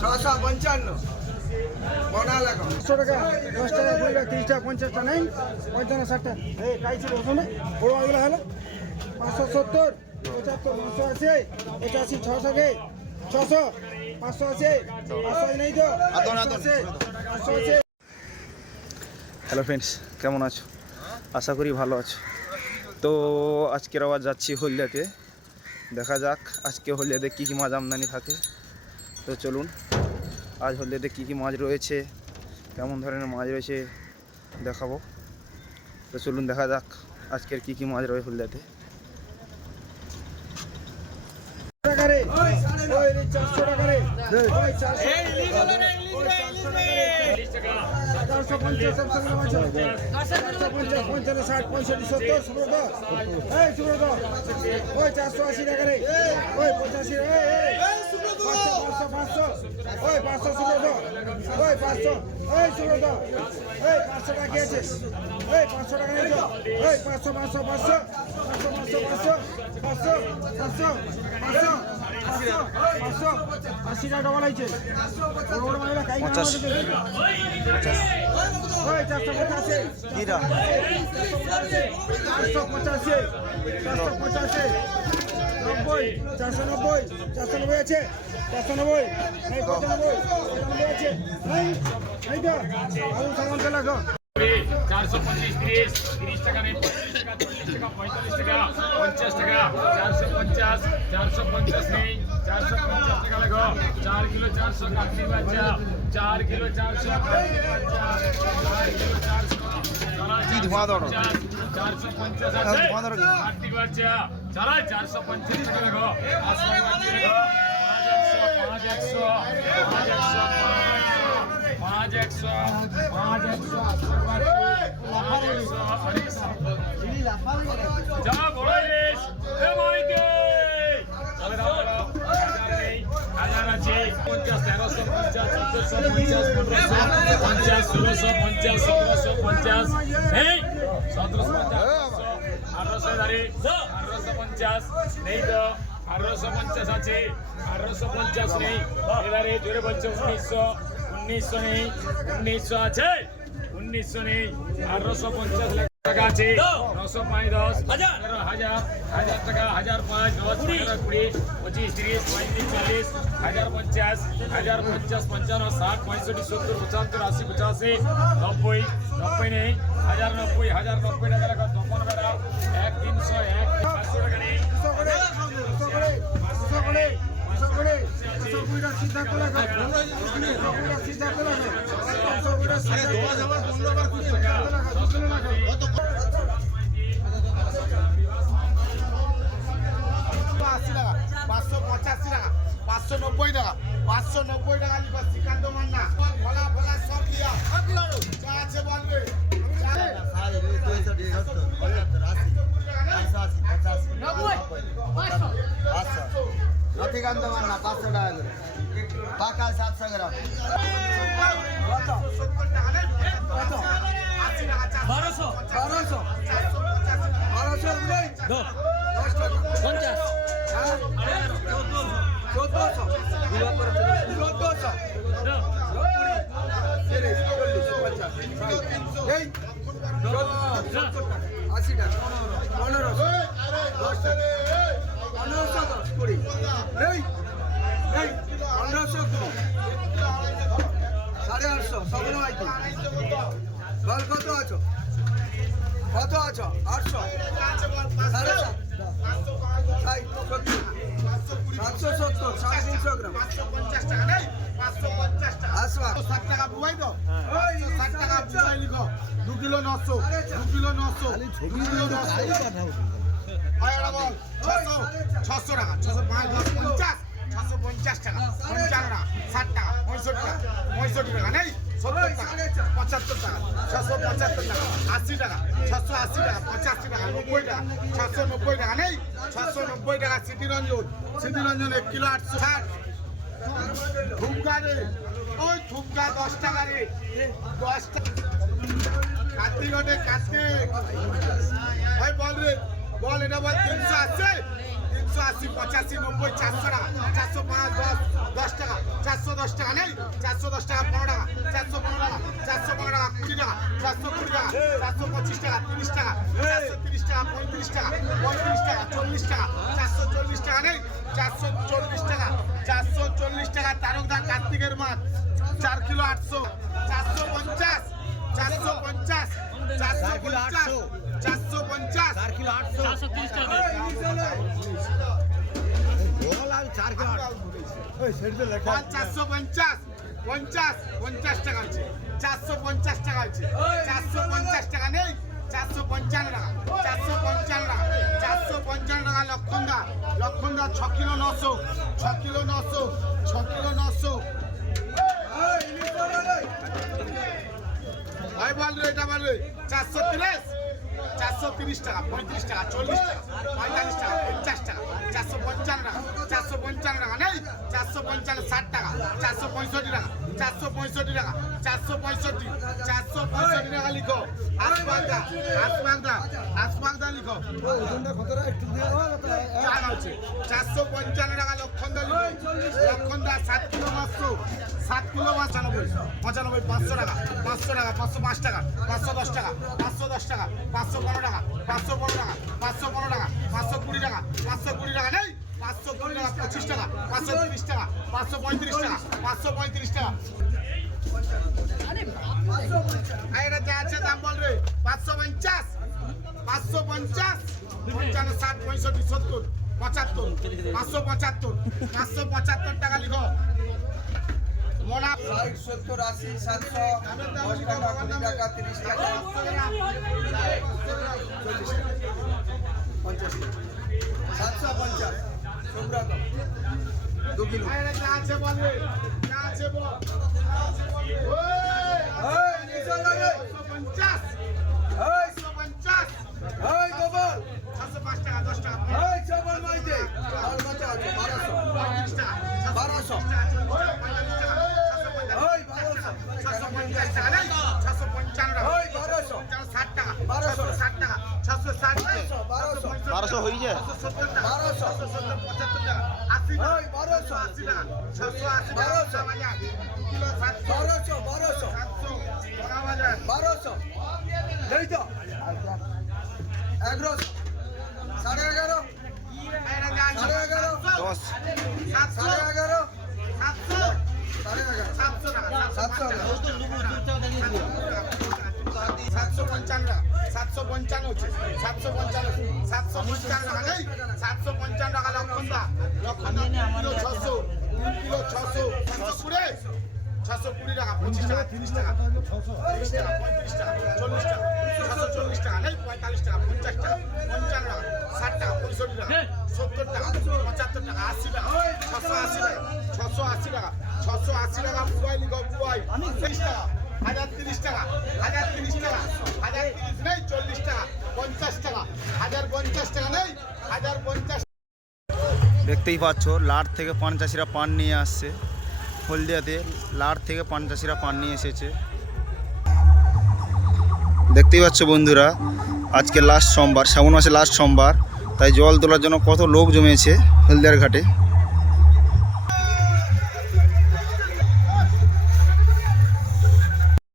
ছশো পঞ্চান্ন। একশো টাকা দশ টাকা কুড়ি টাকা তিরিশ টাকা পঞ্চাশটা নেই? পঞ্চান্ন ষাটটা এই ওখানে বড় এগুলো হলো পাঁচশো সত্তর পঁচাত্তর নশো আশি পঁচাশি ছশো কে? ছশো পাঁচশো আছে পাঁচশো নেই তো? আছে পাঁচশো আছে হ্যালো ফ্রেন্ডস কেমন আছো? আশা করি ভালো আছো তো আজকের আবার যাচ্ছি হলদিয়াতে দেখা যাক আজকে হলদিয়াতে কী কী মাছ আমদানি থাকে তো চলুন আজ হলদিয়াতে কী কী মাছ রয়েছে কেমন ধরনের মাছ রয়েছে দেখাবো তো চলুন দেখা যাক আজকের কী কী মাছ রয়েছে হলদিয়াতে চারশো টাকা রে ওই চারশো পঞ্চাশ চারশো পঞ্চাশ পঞ্চান্ন ষাট পঁয়ষট্টি সত্তর সুব্রত এই সুব্রত ওই চারশো আশি টাকা রে ওই পঁচাশি। পাঁচশো পাঁচশো ওই পাঁচশো সুব্রত ওই পাঁচশো এই সুব্রত এই পাঁচশো টাকা আছে এই পাঁচশো টাকা নিয়েছ এই পাঁচশো পাঁচশো পাঁচশো পাঁচশো পাঁচশো পাঁচশো পাঁচশো পাঁচশো পাঁচশো પચાસ ચારસો નબ્બે ચારસો નબ્બે છે ચારસો નબ્બે ચારસો પચાસ ચારસો પચીસ ત્રીસ ત્રીસ ટકા চল্লিশ টাকা পঁয়তাল্লিশ টাকা পঞ্চাশ টাকা চারশো পঞ্চাশ চারশো পঞ্চাশ নেই চারশো পঞ্চাশ টাকা লাগো চার কিলো চারশো কাটলি বাচ্চা চার কিলো চারশো কাটলি বাচ্চা চার কিলো চারশো কি ধোঁয়া দর চারশো পঞ্চাশ ধোঁয়া দর কাটলি বাচ্চা চালা চারশো পঞ্চাশ টাকা লাগো পাঁচ একশো পাঁচ একশো পাঁচ একশো পাঁচ একশো পাঁচ একশো আঠারোশো আঠারোশো পঞ্চাশ। নেই তো? আঠারোশো পঞ্চাশ আছে। আঠারোশো পঞ্চাশ নেই। এবারে জোরে বলছে উনিশশো উনিশশো নেই উনিশশো আছে। উনিশশো নেই। আঠারোশো পঞ্চাশ টাকা আছে। নশো পাঁচ দশ। হাজার। হাজার। হাজার টাকা হাজার পাঁচ দশ পনেরো কুড়ি পঁচিশ তিরিশ পঁয়ত্রিশ চল্লিশ হাজার পঞ্চাশ হাজার পঞ্চাশ পঞ্চান্ন ষাট পঁয়ষট্টি সত্তর পঁচাত্তর আশি পঁচাশি নব্বই নব্বই নেই। হাজার নব্বই হাজার নব্বই টাকা তপন বেড়া এক পাঁচশো পঁচাশি টাকা। পাঁচশো নব্বই টাকা পাঁচশো নব্বই টাকা লিখা শ্রীকান্ত মান্না ভোলা ভোলা সব দিয়া যা আছে বলবে রথিকান্ত মান্না পাঁচশো টাকা করে পাকা সাতশো গ্রাম বারোশো বারোশো টাকা পঞ্চাশ চোদ্দশো চোদ্দশো এই আশি টাকা পনেরোশো দশ টাকা পনেরোশো দশ কুড়ি। এই এই পনেরোশো কুড়ি সাড়ে আটশো সবন মাইতি বল কত আছো? কত আছো? আটশো। সাড়ে সাত সত্তর। সাতশো সত্তর সাড়ে তিনশো গ্রাম আসবা ষাট টাকা বুঝাই তো ষাট টাকা বুঝাই লিখো দু কিলো নশো দু কিলো নশো দু কিলো নশো ছশো টাকা ছশো পাঁচ দশ পঞ্চাশ ছশো পঞ্চাশ টাকা পঞ্চান্ন ষাট টাকা পঁয়ষট্টি টাকা পঁয়ষট্টি টাকা নেই? সত্তর টাকা পঁচাত্তর টাকা ছশো পঁচাত্তর টাকা, আশি টাকা, ছশো আশি টাকা, পঁচাশি টাকা, নব্বই টাকা, ছশো নব্বই টাকা, নেই? ছশো নব্বই টাকা স্মৃতিরঞ্জন স্মৃতিরঞ্জন এক কিলো আটশো ষাট। থুমকা রে ওই ওই বল, এটা বল তিনশো আশি। তিনশো আশি পঁচাশি নব্বই চারশো টাকা চারশো পাঁচ দশ দশ টাকা চারশো দশ টাকা নেই চারশো দশ টাকা পনেরো টাকা চারশো পনেরো টাকা চারশো পনেরো টাকা কুড়ি টাকা চারশো কুড়ি টাকা চারশো পঁচিশ টাকা তিরিশ টাকা চারশো তিরিশ টাকা পঁয়ত্রিশ টাকা পঁয়ত্রিশ টাকা চল্লিশ টাকা চারশো চল্লিশ টাকা নেই চারশো চল্লিশ টাকা চারশো চল্লিশ টাকা তারকদা কার্তিকের মাছ চার কিলো আটশো চারশো পঞ্চাশ চারশো পঞ্চাশ চারশো পঞ্চাশ চারশো পঞ্চাশ। চারশো তিরিশ টাকা। চারশো পঞ্চাশ পঞ্চাশ পঞ্চাশ টাকা হচ্ছে। চারশো পঞ্চাশ টাকা হচ্ছে। চারশো পঞ্চাশ টাকা নেই চারশো পঞ্চান্ন টাকা। চারশো পঞ্চান্ন টাকা। চারশো পঞ্চান্ন টাকা লক্ষণদা। লক্ষণদা ছ কিলো নশো ছ কিলো নশো ছ কিলো নশো। ভাই বল রে এটা বল রে। চারশো তিরিশ টাকা, পঁয়ত্রিশ টাকা, চল্লিশ টাকা পঞ্চাশ চারশো পঞ্চান্ন টাকা, চারশো পঞ্চান্ন টাকা নেই চারশো পঞ্চান্ন ষাট টাকা, চারশো পঁয়ষট্টি টাকা। চারশো পঁয়ষট্টি টাকা, চারশো পঁয়ষট্টি চারশো পঁয়ষট্টি টাকা লিখো। আসবাগদা আসবাগদা আসবাগদা লিখো। টাকা হচ্ছে চারশো পঞ্চান্ন টাকা লক্ষণদা লিখো। লক্ষণদা সাত কিলো পাঁচশো, সাত কিলো পঁচানব্বই পঁচানব্বই পাঁচশো টাকা পাঁচশো টাকা, পাঁচশো পাঁচ টাকা, পাঁচশো দশ টাকা, পাঁচশো দশ টাকা, পাঁচশো পনেরো টাকা, পাঁচশো পনেরো টাকা, পাঁচশো পনেরো পাঁচশো কুড়ি টাকা নেই। পাঁচশো পঁচিশ টাকা পাঁচশো তিরিশ টাকা পাঁচশো পঁয়ত্রিশ টাকা পাঁচশো পঁয়ত্রিশ টাকা। আর এটা যা আছে দাম বল রে। পাঁচশো পঞ্চাশ পাঁচশো পঞ্চাশ পঞ্চান্ন ষাট পঁয়ষট্টি সত্তর পঁচাত্তর পাঁচশো পঁচাত্তর পাঁচশো পঁচাত্তর টাকা লিখো। মোনা। সত্তর আশি সাতশো দশ টাকা কুড়ি টাকা তিরিশ টাকা চল্লিশ টাকা পঞ্চাশ টাকা সাতশো পঞ্চাশ সুব্রত দু কিলো বারোশো। এই তো। এগারোশো। সাড়ে এগারো সাড়ে এগারো। দশ সাড়ে এগারো সাতশো সাড়ে এগারো সাতশো টাকা সাতশো সাতশো পঞ্চান্ন টাকা সাতশো পঞ্চান্ন হচ্ছে। সাতশো পঞ্চান্ন সাতশো পঞ্চান্ন টাকা নেই? সাতশো পঞ্চান্ন টাকা লক্ষণদা লক্ষণদা কিলো ছশো কিলো ছশো ছশো কুড়ি। ছশো কুড়ি টাকা পঁচিশ টাকা তিরিশ টাকা তিরিশ টাকা পঁয়ত্রিশ টাকা চল্লিশ টাকা ছশো চল্লিশ টাকা নেই? পঁয়তাল্লিশ টাকা পঞ্চাশ টাকা পঞ্চান্ন টাকা ষাট টাকা পঁয়ষট্টি টাকা সত্তর টাকা পঁচাত্তর টাকা আশি টাকা ছশো আশি টাকা ছশো আশি টাকা ছশো আশি টাকা পুয়াই লিখো পুয়াই তিরিশ টাকা হাজার তিরিশ টাকা, হাজার তিরিশ টাকা, হাজার তিরিশ নেই, চল্লিশ টাকা, পঞ্চাশ টাকা, হাজার পঞ্চাশ টাকা নেই, হাজার পঞ্চাশ দেখতেই পাচ্ছ, লাট থেকে পান চাষিরা পান নিয়ে আসছে। হলদিয়াতে লাট থেকে পান চাষিরা পান নিয়ে এসেছে। দেখতেই পাচ্ছ বন্ধুরা, আজকে লাস্ট সোমবার, শ্রাবণ মাসে লাস্ট সোমবার, তাই জল তোলার জন্য কত লোক জমেছে হলদিয়ার ঘাটে।